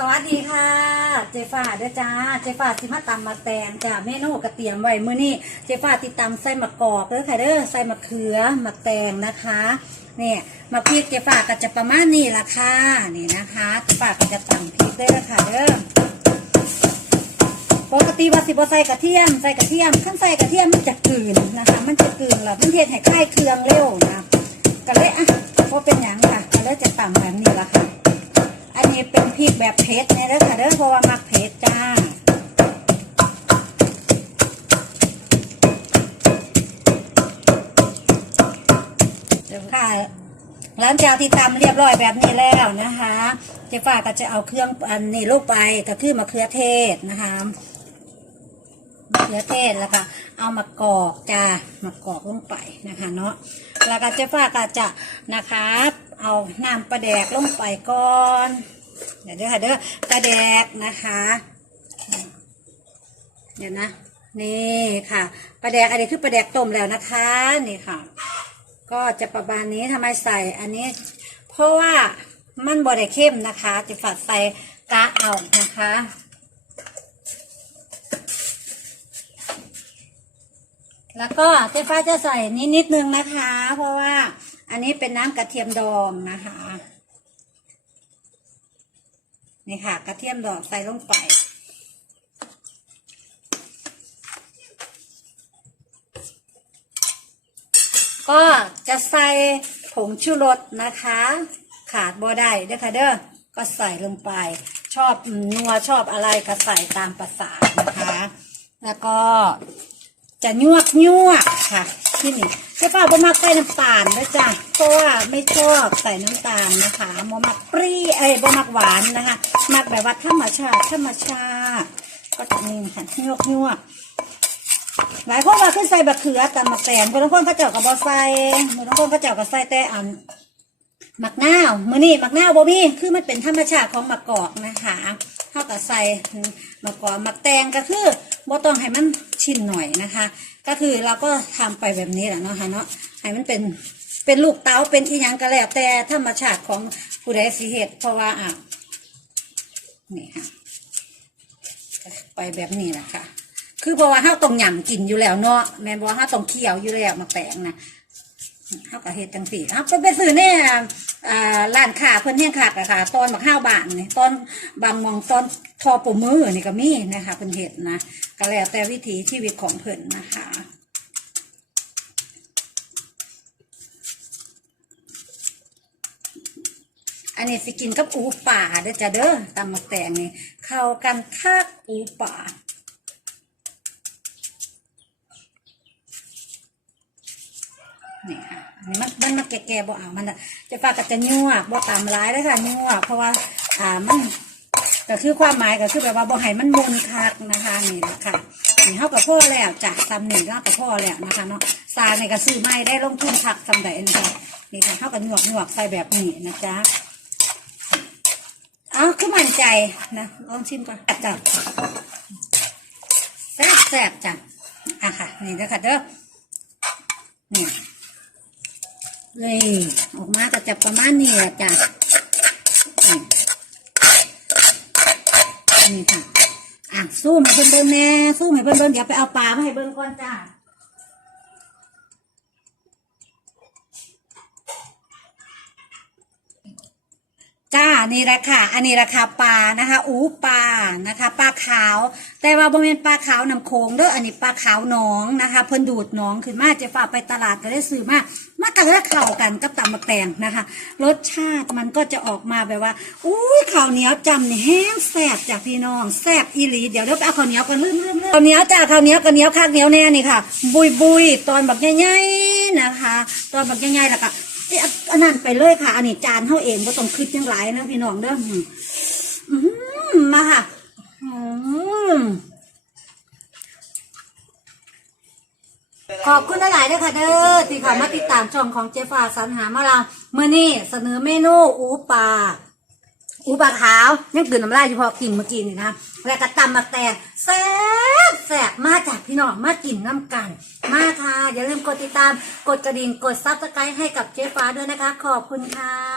สวัสดีค่ะ เจฟ้าเด้อจ้า เจฟ้าสิมาตำมาแตงจ้าเมนูกระเตียมไว้มื้อนี้เจฟ้าติดตำใส่มะกอกเด้อค่ะเด้อใส่มะเขือมะแตงนะคะเนี่ยมะพริกเจฟ้าก็จะประมาณนี้ละค่ะนี่นะคะเจฟ้าก็จะตำพริกเด้อค่ะเด้อปกติว่าสิบใส่กระเทียมใส่กระเทียมขั้นใส่กระเทียมมันจะกลืนนะคะ มันจะกลืนแล้วมันเทศให้คลายเครื่องเร็วนะก็เลยอะพอเป็นหยังค่ะก็เลยจะตำแบบนี้ละค่ะ นี้เป็นพริกแบบเผ็ดเนี่ยเด้อค่ะเด้อเพราะว่ามักเผ็ดจ้าค่ะหลังจากที่ตำเรียบร้อยแบบนี้แล้วนะคะเจ๊ฟ้าก็จะเอาเครื่องอันนี้ลงไปก็คือมะเขือเทศนะคะมะเขือเทศแล้วก็เอามากอกจ้ามากอกลงไปนะคะเนาะแล้วก็เจ๊ฟ้าก็จะนะคะ เอาน้ำปลาแดกลงไปก่อน เดี๋ยวเด้อค่ะเด้อปลาแดกนะคะ เดี๋ยวนะ นี่ค่ะปลาแดกอันนี้คือปลาแดกต้มแล้วนะคะ นี่ค่ะ ก็จะประมาณนี้ทำไมใส่อันนี้ เพราะว่ามันบดเข้มนะคะ จะฝัดใส่กะเอานะคะแล้วก็เจ๊ฟ้าจะใส่นิดนิดนึงนะคะ เพราะว่าอันนี้เป็นน้ำกระเทียมดองนะคะ นี่ค่ะ กระเทียมดองใส่ลงไป ก็จะใส่ผงชูรสนะคะ ขาดบ่ได้เด้อค่ะเด้อก็ใส่ลงไป ชอบนัวชอบอะไรก็ใส่ตามภาษานะคะ แล้วก็จะยวกยวกค่ะ ที่นี่เจ้าป้าบ่มักใส่น้ำตาลด้วยจ้ะเพราะว่าไม่ชอบใส่น้ำตาลนะคะบ่มักเปรี้เอ้ยบ่มักหวานนะคะมักแบบว่าธรรมชาติธรรมชาติก็จะนี่ค่ะยวกยวกหลายคนว่าขึ้นใส่บะเขือตำมะแตงคนบางคนเขาเจ้ากับบอใส่คนบางคนเขาเจ้าก็ใส่แต่อันหมักหน้าวมือนี่หมักหน้าวบ่มีคือมันเป็นธรรมชาติของมะกอกนะคะเท่ากับใส่มะกอกหมักแตงก็คือบ่ต้องให้มัน ชิ้นหน่อยนะคะ ก็คือเราก็ทำไปแบบนี้แหละเนาะค่ะเนาะให้มันเป็นเป็นลูกเต๋าเป็นอีหยังก็แล้วแต่ธรรมชาติของผู้ใดสิเหตุเพราะว่าอะนี่ค่ะไปแบบนี้แหละค่ะ คือเพราะว่าห้าต้องหย่ำกินอยู่แล้วเนาะแม่บอกห้าต้องเคี่ยวอยู่แล้วมาแตงนะ เฮาก็เฮ็ดจังซี่เฮาไปไปซื้อเนี่ยอ่าร้านค้าเพิ่นเฮียงคักอะค่ะ ตอนบักห้าวบานนี่ตอนบางมองตอนทอปูมือนี่ก็มีนะคะเพิ่นเฮ็ดนะก็แล้วแต่วิถีชีวิตของเพิ่นนะคะอันนี้สิกินกับอูป่าเด้อจ้ะเด้อตำมักแตงนี่เข้ากันคักอูป่า นี่ค่ะนนี้มันมันมาแก่ๆบ่เอามันอะจะฝากกับจะยั่วบ่ตามร้ายเลยค่ะยั่วเพราะว่าอ่ามันก็คือความหมายก็คือแบบว่าบ่ให้มันมนคักนะคะนี่แหละค่ะนี่เท่ากับพ่อแล้วจากซ้ำหนึ่งเท่ากับพ่อแล้วนะคะเนาะซาในกระซื้อไม่ได้ลงทุนคักสำใดนี่ค่ะนี่ค่ะเท่ากับหยวกหยวกใส่แบบนี้นะจ๊ะเอาคือมั่นใจนะลองชิมก่อนจ้ะแซ่บแซ่บจ้ะอะค่ะนี่นะคะเด้อนี่ เลยออกมาก็จะประมาณนี้แหละจ้ะนี่ค่ะอะสู้ให้เบิ่งเบิ่งแน่สู้ให้เบิ่งเบิ่งเดี๋ยวไปเอาปลามาให้เบิ่งก่อนจ้า นี่แหละค่ะ อันนี้ราคาปลานะคะอูปลานะคะปลาขาว แต่ว่าบ่แม่นปลาขาวนำโคงเด้ออันนี้ปลาขาวหนองนะคะ เพิ่นดูดหนองขึ้นมาจะฝากไปตลาดก็ได้ซื้อมามากันแล้วเข้ากันกับตำมะแตงนะคะ รสชาติมันก็จะออกมาแบบว่าอุ้ยข้าวเหนียวจำนี่แห้งแซ่บจากพี่น้องแซ่บอีหลีเดี๋ยวเดี๋ยวไปเอาข้าวเหนียวกันลืมลืมลืมข้าวเหนียวจ้าข้าวเหนียวข้าวเหนียวข้าวเหนียวแน่นี่ค่ะ บุยบุยตอนแบบใหญ่ๆนะคะ ตอนแบบใหญ่ๆแล้วก็ อันนั้นไปเลยค่ะ อันนี้จานเท่าเองก็ต้องคิดยังไรนะพี่น้องเด้อมมาค่ะอขอบคุณหลายๆด้วยค่ะเด้อที่เข้ามาติดตามช่องของเจฟ้าสรรหามาเราเมื่อนี้เสนอเมนูอูปลาอูปลาขาวยังกืนน้ำลายอยู่พอกินเมื่อกี้นี่นะแล้วก็ตำมาแตงแซ่บแซ่ จากพี่น้องมากินน้ำกัน มาค่ะอย่าลืมกดติดตาม กดกระดิ่ง กดซับสไครต์ให้กับเจ๊ฟ้าด้วยนะคะ ขอบคุณค่ะ